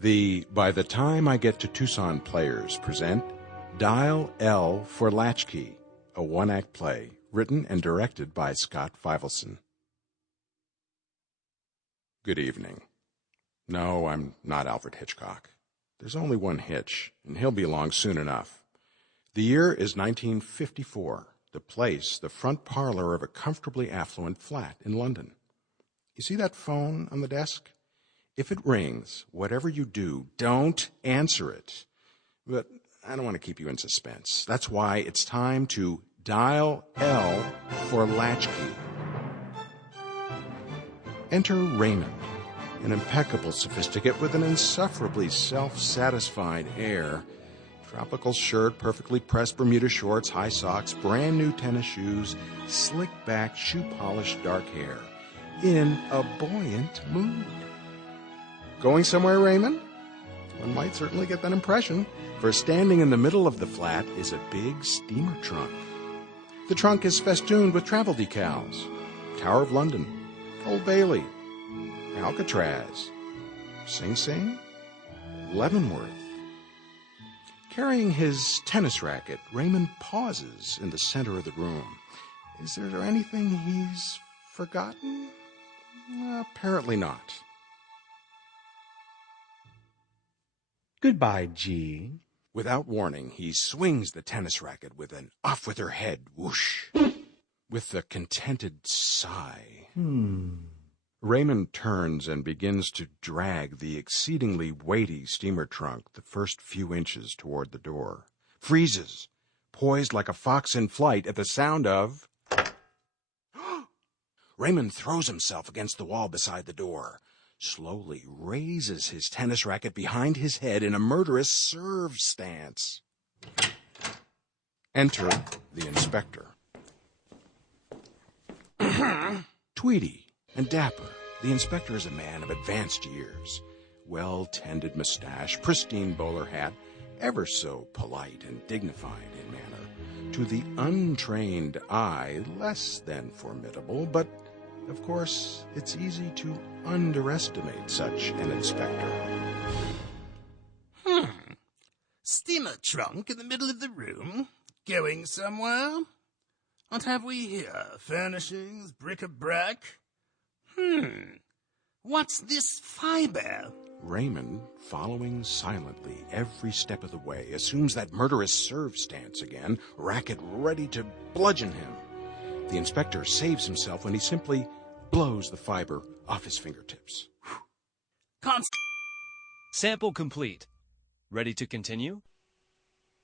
The By the Time I Get to Tucson players present Dial L for Latch-Key, a one-act play written and directed by Scott Fivelson. Good evening. No, I'm not Alfred Hitchcock. There's only one Hitch, and he'll be along soon enough. The year is 1954. The place, the front parlor of a comfortably affluent flat in London. You see that phone on the desk? If it rings, whatever you do, don't answer it. But I don't want to keep you in suspense. That's why it's time to dial L for Latch-Key. Enter Raymond, an impeccable sophisticate with an insufferably self-satisfied air. Tropical shirt, perfectly pressed Bermuda shorts, high socks, brand new tennis shoes, slick-back, shoe-polished dark hair. In a buoyant mood. Going somewhere, Raymond? One might certainly get that impression, for standing in the middle of the flat is a big steamer trunk. The trunk is festooned with travel decals. Tower of London, Old Bailey, Alcatraz, Sing Sing, Leavenworth. Carrying his tennis racket, Raymond pauses in the center of the room. Is there anything he's forgotten? Apparently not. Goodbye, G. Without warning, he swings the tennis racket with an off-with-her-head whoosh. With a contented sigh. Raymond turns and begins to drag the exceedingly weighty steamer trunk the first few inches toward the door. Freezes, poised like a fox in flight at the sound of... Raymond throws himself against the wall beside the door, slowly raises his tennis racket behind his head in a murderous serve stance. Enter the inspector. Tweedy and dapper, the inspector is a man of advanced years. Well-tended mustache, pristine bowler hat, ever so polite and dignified in manner. To the untrained eye, less than formidable, but, of course, it's easy to underestimate such an inspector. Steamer trunk in the middle of the room? Going somewhere? What have we here? Furnishings, bric-a-brac? What's this fiber? Raymond, following silently every step of the way, assumes that murderous serve stance again, racket ready to bludgeon him. The inspector saves himself when he simply blows the fiber off his fingertips. Sample complete. Ready to continue?